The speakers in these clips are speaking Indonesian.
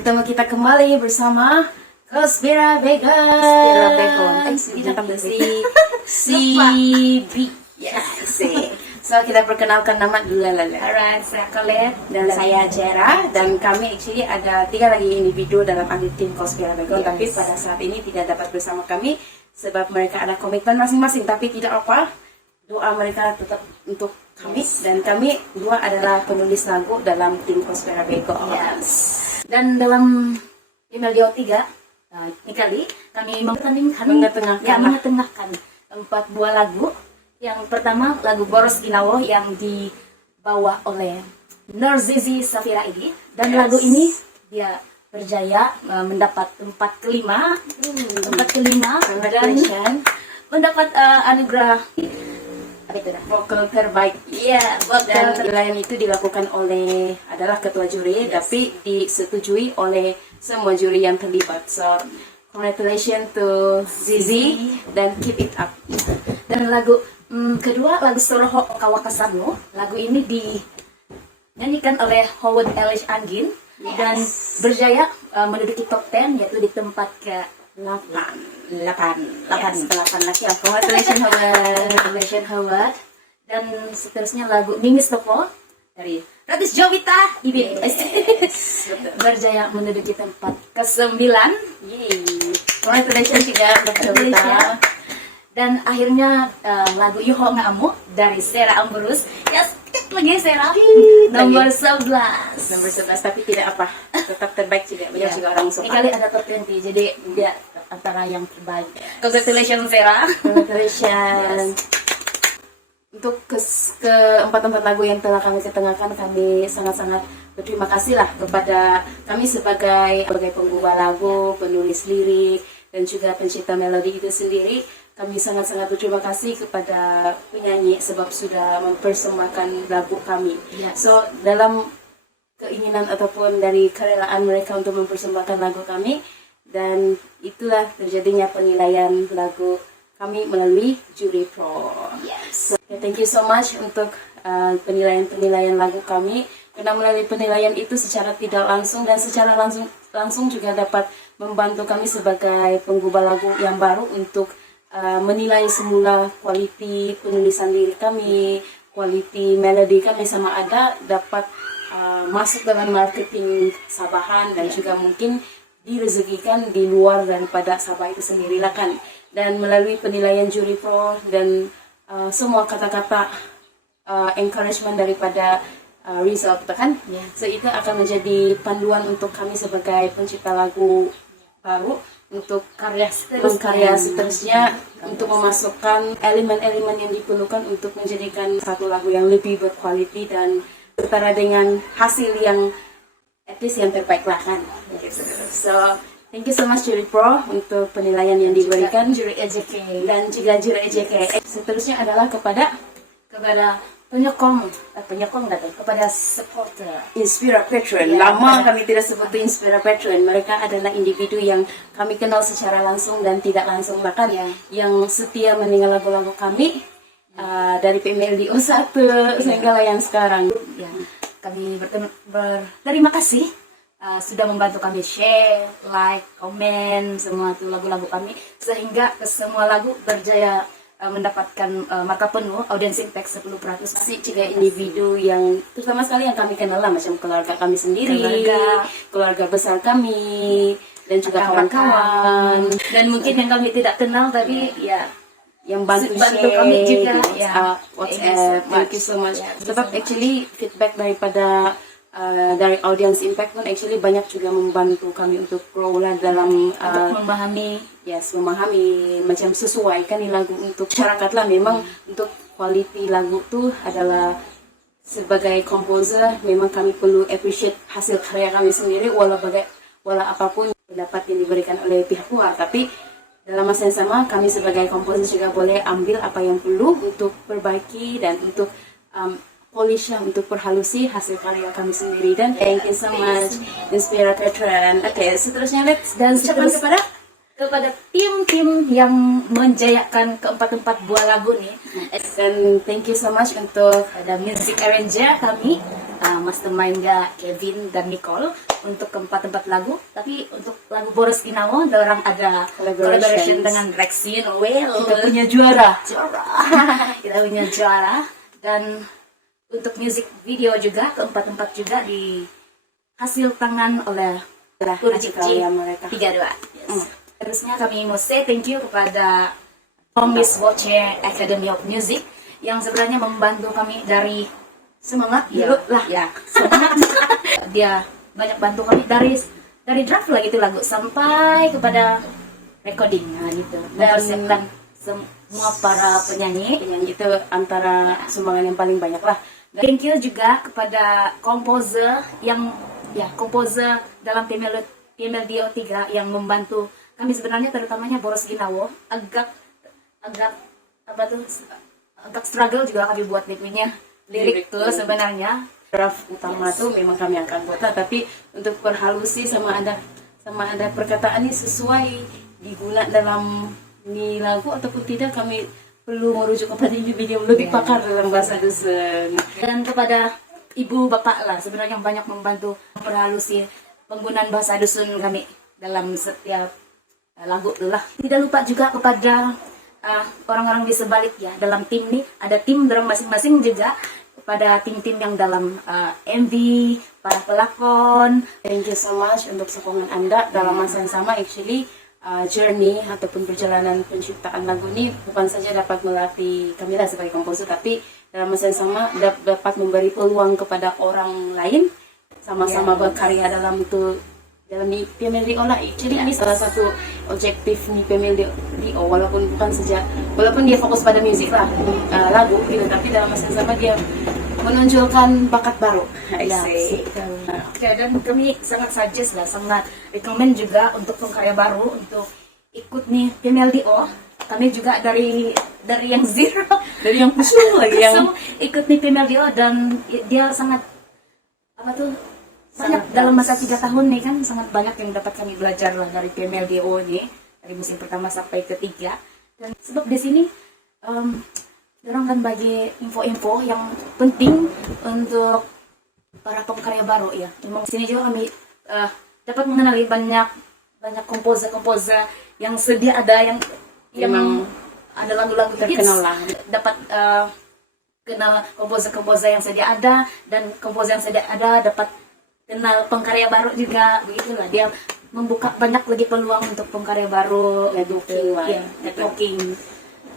bertemu kita kembali bersama Kospira Begon. CB. Yes. So kita perkenalkan nama dulu lah. Alright, saya Colette Dan saya Jera, dan kami actually ada 3 lagi individu dalam anggota tim Kospira Begon, tapi pada saat ini tidak dapat bersama kami sebab mereka ada komitmen masing-masing. Tapi tidak apa, doa mereka tetap untuk kami, dan kami dua adalah penulis lagu dalam tim Kospira Begon. Yes. Dan dalam Email 3 ini kali kami mengetengahkan 4 buah lagu. Yang pertama lagu Boros Inawo yang dibawa oleh Norzizi Safira ini, dan lagu ini dia berjaya mendapat tempat kelima dan mendapat anugerah apa itu dah? Vokal terbaik. Iya, Dan vokal penilaian itu dilakukan oleh adalah ketua juri, tapi disetujui oleh semua juri yang terlibat. So, congratulations to Zizi dan keep it up. Dan lagu kedua lagu Soroho Kawakasano. Lagu ini dinyanyikan oleh Howard Elish Anggin dan berjaya menduduki top 10, yaitu di tempat ke-8 lagi. Congratulations Howard. Dan seterusnya lagu Ningis Topo dari Ratis Jovita Ibin berjaya menduduki tempat ke-9. Congratulations juga untuk Jovita. Dan akhirnya lagu Yuho Ngamu dari Sera Ambrus. Yes, lagi Sera. Nomor 11. Nomor 11, tapi tidak apa, tetap terbaik juga. Banyak juga orang suka. Ini kali ada top 20, jadi dia antara yang terbaik. Congratulations Sera. Congratulations. Untuk keempat lagu yang telah kami ketengahkan, kami sangat-sangat berterima kasih lah kepada kami sebagai penggubah lagu, penulis lirik, dan juga pencipta melodi itu sendiri. Kami sangat-sangat berterima kasih kepada penyanyi sebab sudah mempersembahkan lagu kami. So, dalam keinginan ataupun dari kerelaan mereka untuk mempersembahkan lagu kami, dan itulah terjadinya penilaian lagu kami melalui Juri Pro. Yes. So, thank you so much untuk penilaian lagu kami. Karena melalui penilaian itu secara tidak langsung dan secara langsung juga dapat membantu kami sebagai penggubah lagu yang baru untuk menilai semula kualiti penulisan lirik kami, kualiti melodi kami sama ada dapat masuk dalam marketing Sabahan, dan juga mungkin direzekikan di luar daripada Sabah itu sendiri lah kan. Dan melalui penilaian Juri Pro dan semua kata-kata encouragement daripada result kan, so itu akan menjadi panduan untuk kami sebagai pencipta lagu baru untuk karya seterusnya, untuk memasukkan elemen-elemen yang diperlukan untuk menjadikan satu lagu yang lebih berkualiti dan setara dengan hasil yang at least yang terbaik lah kan. So thank you so much Juri Pro untuk penilaian yang diberikan, Juri EJK dan juga Juri EJK. Seterusnya adalah kepada penyokong kepada supporter Inspira Patron. Lama kami tidak sebut Inspira Patron. Mereka adalah individu yang kami kenal secara langsung dan tidak langsung bahkan yang setia mendengar lagu-lagu kami dari PMLD 1 sehingga yang sekarang. Kami berterima kasih sudah membantu kami share, like, komen semua tuh lagu-lagu kami, sehingga semua lagu berjaya mendapatkan marka penuh, audience impact 10%. Masih juga individu yang terutama sekali yang kami kenal lah, macam keluarga kami sendiri, keluarga besar kami, dan juga kawan-kawan, dan mungkin yang kami tidak kenal tapi yang bantu kami juga WhatsApp. Thank you so much. Sebab actually feedback daripada dari audience impact pun actually banyak juga membantu kami untuk grow lah dalam memahami macam sesuaikan lagu untuk masyarakat lah. Memang untuk quality lagu tuh adalah sebagai composer memang kami perlu appreciate hasil karya kami sendiri walau apapun pendapat yang diberikan oleh pihak luar, tapi dalam masa yang sama kami sebagai composer juga boleh ambil apa yang perlu untuk perbaiki dan untuk polish untuk perhalusi hasil karya kami sendiri. Dan thank you so much Inspira Patron. Oke, seterusnya let's dan ucapan kepada tim-tim yang menjayakan keempat buah lagu nih. Dan thank you so much untuk Ada music arranger kami mastermind-nya Kevin dan Nicole untuk keempat lagu. Tapi untuk lagu Boros Ginawa, orang ada collaboration dengan Rexy Noel. Kita punya juara. Kita punya juara. Dan untuk music video juga keempat juga di hasil tangan oleh Kurjik mereka 32. Yes. Terusnya kami mau say thank you kepada Miss Watcher Academy of Music yang sebenarnya membantu kami dari semangat dulu lah ya, semangat. Dia banyak bantu kami dari draft lah gitu lagu sampai kepada recording gitu. Dan semua para penyanyi itu antara sumbangan yang paling banyak lah. Thank you juga kepada komposer dalam PMLDO 3 yang membantu kami sebenarnya, terutamanya Boros Ginawa agak struggle juga kami buat lirik tuh sebenarnya. Draft utama tuh memang kami akan buat, tapi untuk perhalusi sama ada perkataan ini sesuai digunakan dalam ini lagu ataupun tidak, kami perlu merujuk kepada video lebih pakar dalam bahasa dusun. Dan kepada ibu bapak lah sebenarnya yang banyak membantu memperhalusi penggunaan bahasa dusun kami dalam setiap lagu itulah. Tidak lupa juga kepada orang-orang di sebalik ya, dalam tim nih ada tim dalam masing-masing juga, kepada tim-tim yang dalam MV, para pelakon. Thank you so much untuk sokongan Anda dalam masa yang sama. Actually journey ataupun perjalanan penciptaan lagu ini bukan saja dapat melatih kami lah sebagai komposer, tapi dalam masa yang sama dapat memberi peluang kepada orang lain sama-sama berkarya dalam di PMLDO lah. Jadi ini salah satu objektif di PMLDO, walaupun dia fokus pada musik lah, lagu gitu, tapi dalam masa yang sama dia menonjolkan bakat baru. Dan kami sangat suggest lah, sangat recommend juga untuk pengkarya baru untuk ikut nih PMLDO. Kami juga dari yang zero, dari yang khusus lagi yang ikut nih PMLDO, dan dia sangat banyak dalam masa 3 tahun nih kan, sangat banyak yang dapat kami belajar lah dari PMLDO nih, dari musim pertama sampai ketiga. Dan sebab di sini orang kan bagi info-info yang penting untuk para pengkarya baru ya. Memang sini juga kami dapat mengenali banyak komposer yang sedia ada yang ada lagu-lagu terkenal lah. Dapat kenal komposer yang sedia ada, dan komposer yang sedia ada dapat kenal pengkarya baru juga, begitulah. Dia membuka banyak lagi peluang untuk pengkarya baru, networking.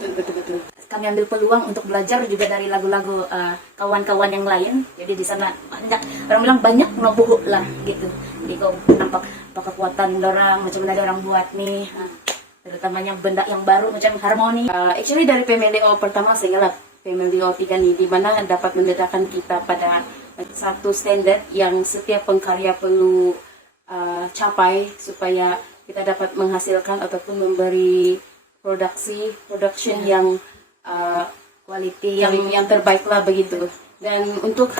Betul. Kami ambil peluang untuk belajar juga dari lagu-lagu kawan-kawan yang lain. Jadi di sana banyak, orang bilang banyak nobuh lah gitu. Jadi kau nampak kekuatan orang, macam mana orang buat nih, terutamanya benda yang baru macam harmoni. Actually dari PMLDO pertama saya ingat PMLDO 3 nih, di mana dapat mendedahkan kita pada satu standar yang setiap pengkarya perlu capai supaya kita dapat menghasilkan ataupun memberi production yang quality yang terbaik lah begitu. Dan untuk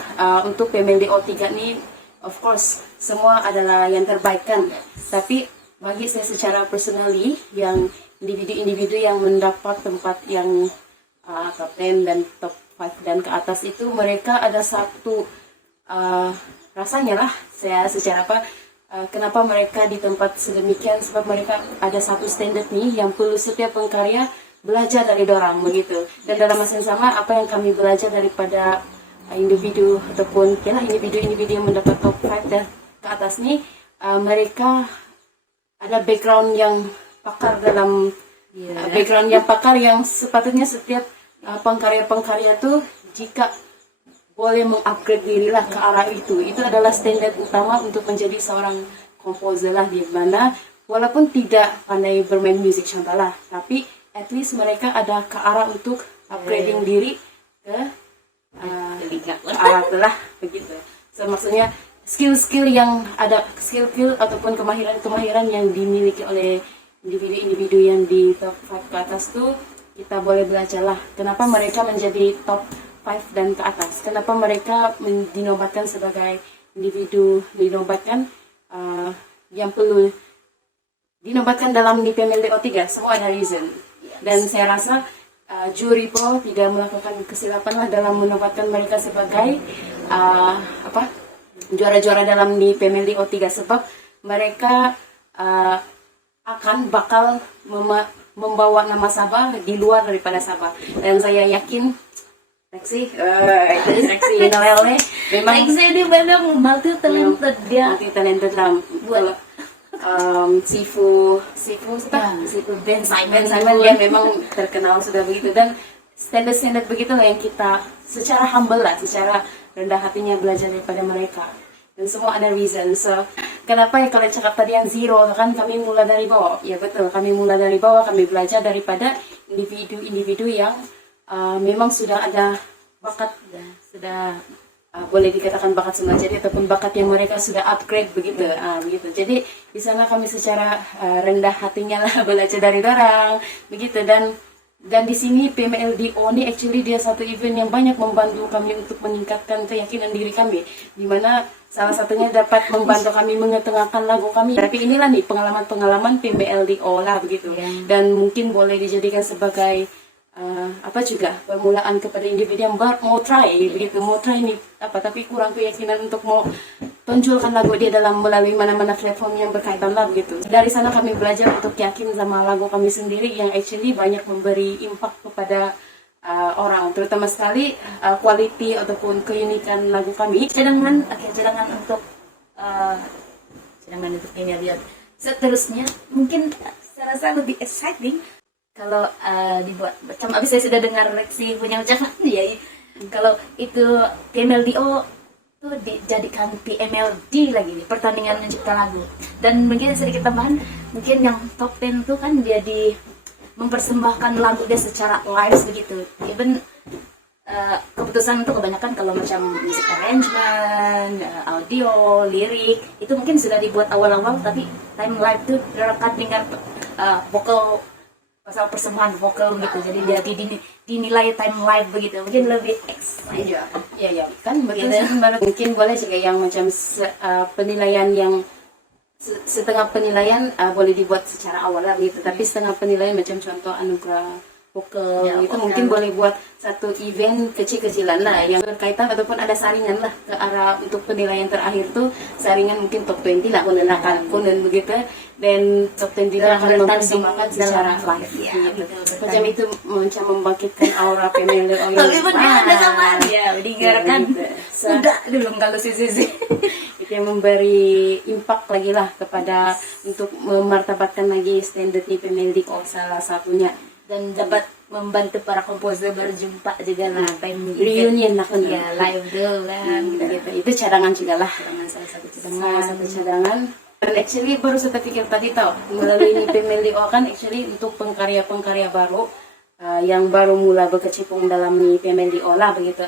PMLDO 3 ini of course semua adalah yang terbaik kan, tapi bagi saya secara personally, yang individu-individu yang mendapat tempat yang top 10 dan top 5 dan ke atas itu, mereka ada satu rasanya lah saya secara kenapa mereka di tempat sedemikian, sebab mereka ada satu standar nih yang perlu setiap pengkarya belajar dari dorang begitu. Dan dalam masa yang sama, apa yang kami belajar daripada individu ataupun individu yang mendapat top 5 dan ke atas nih, mereka ada background yang pakar background yang pakar, yang sepatutnya setiap pengkarya tuh jika boleh mengupgrade dirilah ke arah itu adalah standar utama untuk menjadi seorang komposer lah, di mana walaupun tidak pandai bermain musik contohlah, tapi at least mereka ada ke arah untuk upgrading diri ke arah lah begitu. So maksudnya skill yang ada, skill ataupun kemahiran yang dimiliki oleh individu yang di top 5 ke atas tuh, kita boleh belajar lah kenapa mereka menjadi top 5 dan ke atas, kenapa mereka dinobatkan sebagai individu yang perlu dinobatkan dalam di PMLDO 3. Semua ada reason. Dan saya rasa juri tidak melakukan kesilapan lah dalam menobatkan mereka sebagai juara-juara dalam di PMLDO 3 sebab mereka bakal membawa nama Sabah di luar daripada Sabah, dan saya yakin seksi Noelle memang Seksi dia memang multi talented dia. multi talented dalam Buat Sifu Ben Ben Simon dia memang terkenal sudah begitu, dan standar begitu yang kita secara humble lah, secara rendah hatinya belajar daripada mereka, dan semua ada reason. So kenapa ya kalau cakap tadi yang zero kan, kami mulai dari bawah. Ya betul, kami mulai dari bawah, kami belajar daripada individu-individu yang memang sudah ada bakat, sudah boleh dikatakan bakat semula jadi, ataupun bakat yang mereka sudah upgrade begitu. Begitu. Jadi di sana kami secara rendah hatinya lah belajar dari orang begitu, dan di sini PMLDO ini actually dia satu event yang banyak membantu kami untuk meningkatkan keyakinan diri kami, di mana salah satunya dapat membantu kami mengetengahkan lagu kami. Tapi inilah nih pengalaman PMLDO lah begitu, dan mungkin boleh dijadikan sebagai juga permulaan kepada individu yang mau try nih tapi kurang keyakinan untuk mau tonjolkan lagu dia melalui mana-mana platform yang berkaitan lah begitu. Dari sana kami belajar untuk yakin sama lagu kami sendiri yang actually banyak memberi impact kepada orang, terutama sekali quality ataupun keunikan lagu kami. cadangan untuk ini lihat seterusnya mungkin saya rasa lebih exciting kalau dibuat macam abis saya sudah dengar Lexi punya ucapan ya, kalau itu PMLDO tuh dijadikan PMLD lagi nih, pertandingan mencipta lagu. Dan mungkin sedikit tambahan, mungkin yang top 10 tuh kan dia mempersembahkan lagu dia secara live begitu. Even keputusan itu kebanyakan kalau macam music arrangement, audio, lirik itu mungkin sudah dibuat awal-awal, tapi time live tuh direkam dengan vokal, pasal persembahan vokal gitu, jadi dia dinilai time live begitu, mungkin lebih exciting. Ya kan betul sih. Mungkin boleh juga yang macam penilaian yang setengah penilaian boleh dibuat secara awal lah gitu, tapi setengah penilaian macam contoh anugerah vokal itu mungkin boleh buat satu event kecil-kecilan lah yang berkaitan, ataupun ada saringan lah ke arah untuk penilaian terakhir tuh, saringan mungkin top 20 lah kunen begitu, dan top 20 akan mempersembahkan secara live gitu. Macam itu macam membangkitkan aura PMLDO. Tapi benar ada sama ya, didengarkan sudah dulu kalau sisi itu yang memberi impact lagi lah kepada untuk memartabatkan lagi standar di PMLDO salah satunya, dan dapat membantu para komposer berjumpa juga lah, time reunion lah ya, live dulu lah gitu. Itu cadangan juga lah, salah satu cadangan. Dan actually baru saya pikir tadi melalui ini PMLDO kan actually untuk pengkarya baru yang baru mulai berkecimpung dalam PMLDO lah begitu,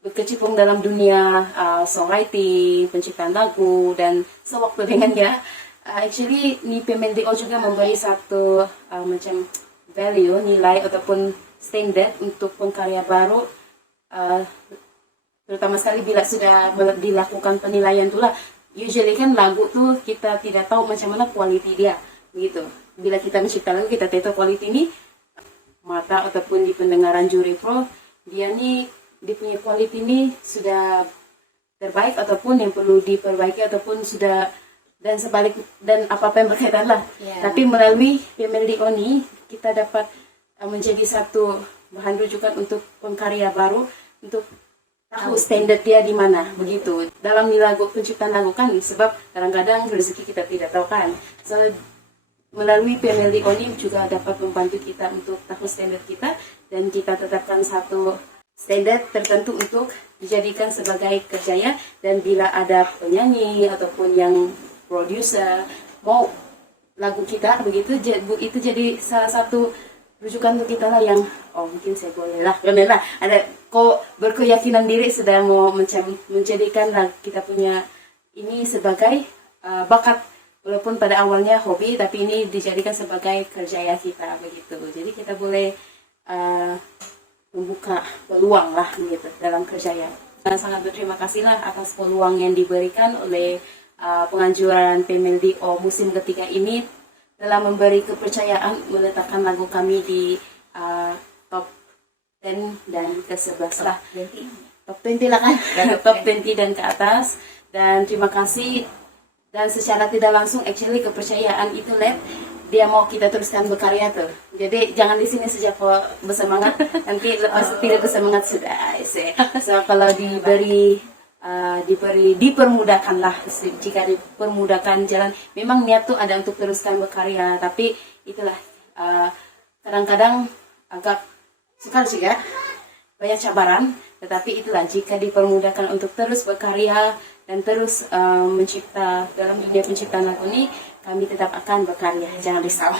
berkecimpung dalam dunia songwriting, penciptaan lagu, dan sewaktu dengan dia actually PMLDO juga memberi satu macam value, nilai ataupun standar untuk pengkarya baru, terutama sekali bila sudah dilakukan penilaian itulah. Usually kan lagu tuh kita tidak tahu macam mana quality dia begitu. Bila kita mencipta lagu kita tahu quality ini mata ataupun di pendengaran juri pro, dia punya quality ini sudah terbaik ataupun yang perlu diperbaiki ataupun sudah, dan sebalik, dan apa yang berkaitan lah. Tapi melalui PMLDO ini kita dapat menjadi satu bahan rujukan untuk pengkarya baru untuk tahu standar dia di mana begitu dalam lagu, penciptaan lagu kan, sebab kadang-kadang rezeki kita tidak tahu kan. So melalui PMLDO ini juga dapat membantu kita untuk tahu standar kita, dan kita tetapkan satu standar tertentu untuk dijadikan sebagai kerjaya. Dan bila ada penyanyi ataupun yang produser mau lagu kita begitu, itu jadi salah satu rujukan untuk kita lah yang mungkin saya boleh lah, karena ada kok berkeyakinan diri sudah mau menjadikan lah kita punya ini sebagai bakat, walaupun pada awalnya hobi, tapi ini dijadikan sebagai kerjaya kita begitu. Jadi kita boleh membuka peluang lah gitu dalam kerjaya. Dan sangat berterima kasih lah atas peluang yang diberikan oleh penganjuran PMLDO musim ketiga ini dalam memberi kepercayaan meletakkan lagu kami di top 10 dan ke-11 lah. top 20 lah kan, top 20 dan ke atas. Dan terima kasih, dan secara tidak langsung actually kepercayaan itu dia mau kita teruskan berkarya tuh. Jadi jangan di sini saja kok bersemangat, nanti lepas tidak bersemangat sudah. So kalau dipermudahkanlah, jika dipermudahkan jalan, memang niat tuh ada untuk teruskan berkarya, tapi itulah kadang-kadang agak sukar juga, banyak cabaran, tetapi itulah jika dipermudahkan untuk terus berkarya dan terus mencipta dalam dunia penciptaan lagu ini, kami tetap akan berkarya, jangan risau.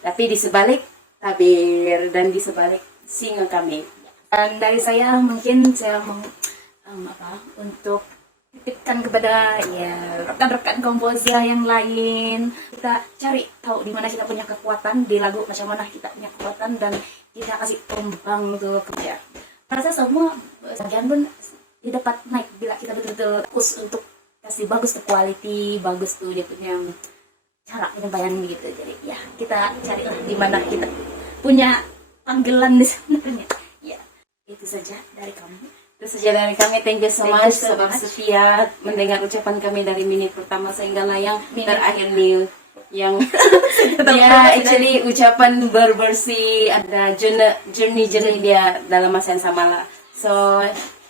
Tapi di sebalik tabir dan di sebalik single kami. Dan dari saya mungkin saya mau untuk titipkan kepada ya rekan-rekan komposer yang lain, kita cari tahu di mana kita punya kekuatan di lagu, macam mana kita punya kekuatan, dan kita kasih kembang untuk kerja. Rasa semua bagian pun dapat naik bila kita betul-betul fokus untuk kasih bagus ke quality, bagus tuh dia punya cara penyampaian gitu. Jadi ya kita carilah di mana kita punya panggilan di sebenarnya. Ya itu saja dari kami. Itu saja dari kami. Thank you so much sebab setia mendengar ucapan kami dari minit pertama sehingga yang terakhir nih yang dia actually ucapan berbersih, ada journey dia dalam masa yang sama lah. So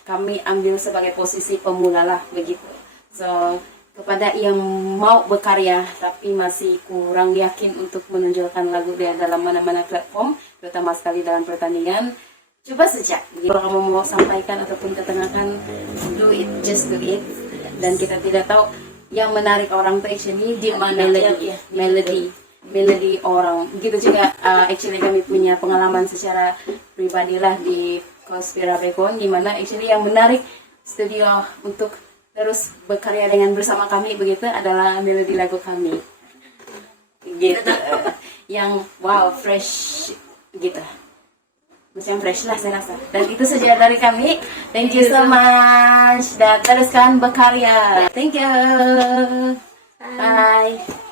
kami ambil sebagai posisi pemula lah begitu. So kepada yang mau berkarya tapi masih kurang yakin untuk menonjolkan lagu dia dalam mana-mana platform, terutama sekali dalam pertandingan, coba saja. Kalau kamu mau sampaikan ataupun ketengahkan, do it, just do it. Dan kita tidak tahu yang menarik orang tuh actually di mana melody orang. Begitu juga actually kami punya pengalaman secara pribadi lah di Conspira Bekon, di mana actually yang menarik studio untuk terus berkarya dengan bersama kami begitu adalah melodi lagu kami gitu. Yang wow, fresh gitu, macam fresh lah saya rasa. Dan itu saja dari kami. Thank you so much, dan teruskan berkarya. Thank you, bye.